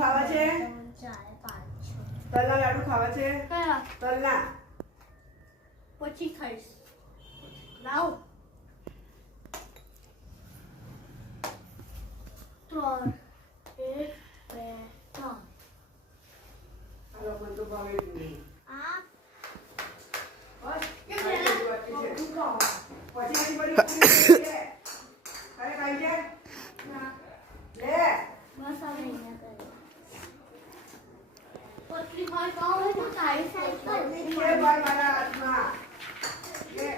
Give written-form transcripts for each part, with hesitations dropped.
ખાવા છે? તલના લાડુ ખાવા છે? તલના પછી ખાઈશ. લાવ 3 1 2 3 હાલો મને તો ભાવે જ નહીં. આ બસ કેમ પછી છે? બધી અરે ખાઈ છે ના લે બસ હવે અહીંયા કરે. પતલી હોય તો હોય તો ખાઈશ. એ ભાઈ મારા હાથમાં લે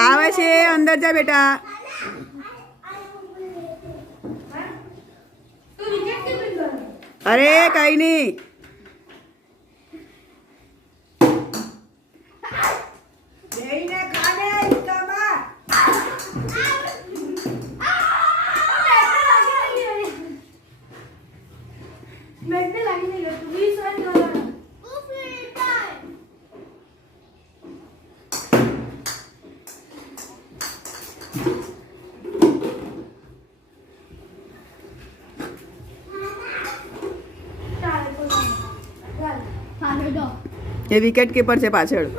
આવે છે અંદર જા બેટા. અરે કઈ નહીં. બેહીને ખાને ઈકામાં એ વિકેટ કીપર છે પાછળ.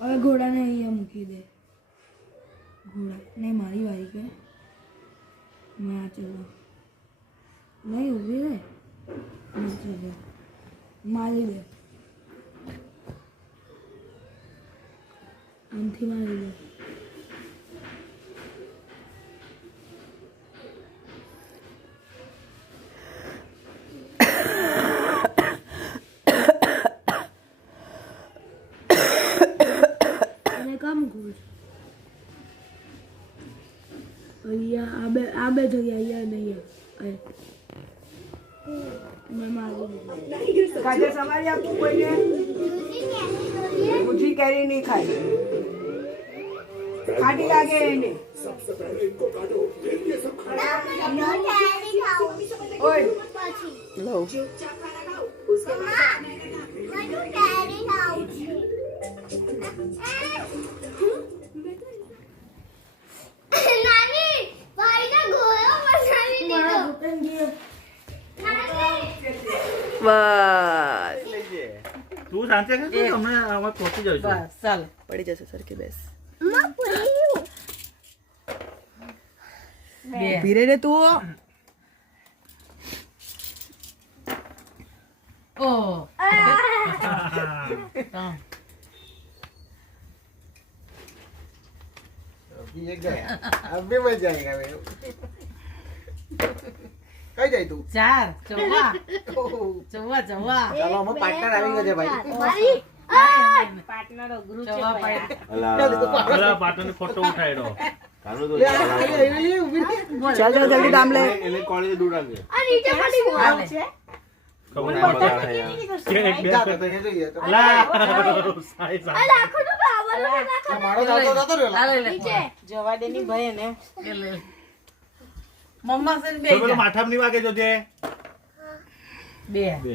હવે ઘોડાને અહીંયા મૂકી દે. ઘોડા નહીં મારી વારી કે મેં આ ચલો નહીં ઊભી રહે ચલો મારી દે આમથી મારી દે. અહીંયા આ બે જગ્યા અહીંયા નહીં મેં મારી કાજે સમારી આપું કોઈને મુઠી કેરી નહીં ખાય ખાટી લાગે એને ઓય લઉં. બસ તું સાંચે કે તું તમને અમે પહોંચી જઈશું. બસ ચાલ પડી જશે સરખી બેસ. ઊભી રહે ને તું. अभी मत जाएगा मेरे कहीं जाए तू 4 ચૌવા चलो हम पार्टनर આવી ગયો છે ભાઈ પાર્ટનર અઘરું છે ચૌવા ભાઈ. પેલા પાટણનો ફોટો ઉઠાડ્યો. લે આવી ઊભી રહે ચાલ ચાલ જલ્દી કામ લે. એને કોલેજ દૂર રાખજે આ નીચે ખાલી ગોળ છે. ખબર બતા નહીં. કે એક બે જા તો એ જોઈએ તો લા સાઈ આ લાખો નું પાવર નાખો મારો દાતો જતો રહ્યો નીચે જવા દે ની ભાઈ એને મમ્મા છે ને બે પેલો માથામાં નહીં વાગે જોજે. બે બે